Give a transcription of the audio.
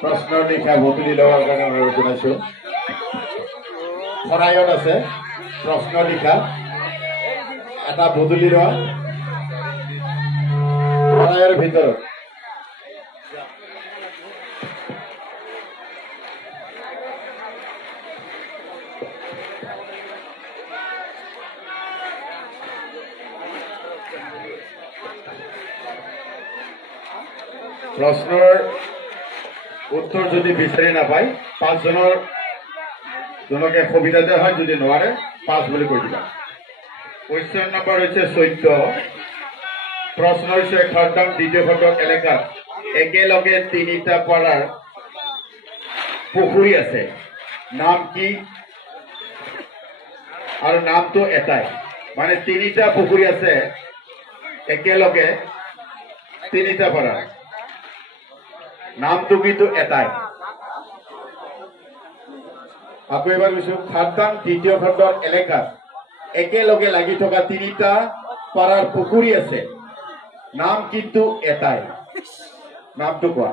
প্ৰশ্নৰ লিখা বদলি লোৱাৰ কাৰণে অনুৰোধ জনাইছো খৰায়ত আছে প্ৰশ্ন লিখা এটা বদলি লোৱা খৰায়ৰ ভিতৰত প্ৰশ্নৰ উত্তৰ যদি বিচাৰি নাপায় পাঁচজনৰ জনকে সুবিধা দিয়া হয় যদি নোৱাৰে পাঁচ বুলি কৈ দিবা কোৱেশ্চন নম্বৰ হৈছে 14 প্ৰশ্ন হৈছে খৰ্দাং দ্বিতীয় খণ্ডক এলেকাত একেলগে তিনিটা পাৰাৰ পুখুৰী আছে নাম কি আৰু নামটো এটাই মানে তিনিটা পুখুৰী আছে একেলগে তিনিটা পাৰাৰ নামটো কিন্তু এটাই আকৌ এবাৰ কৈছো খৰ্দাং দ্বিতীয় খণ্ডৰ এলেকাত একেলগে লাগি থকা তিনিটা পাৰাৰ পুখুৰী আছে নাম কিন্তু এটাই নামটো কোৱা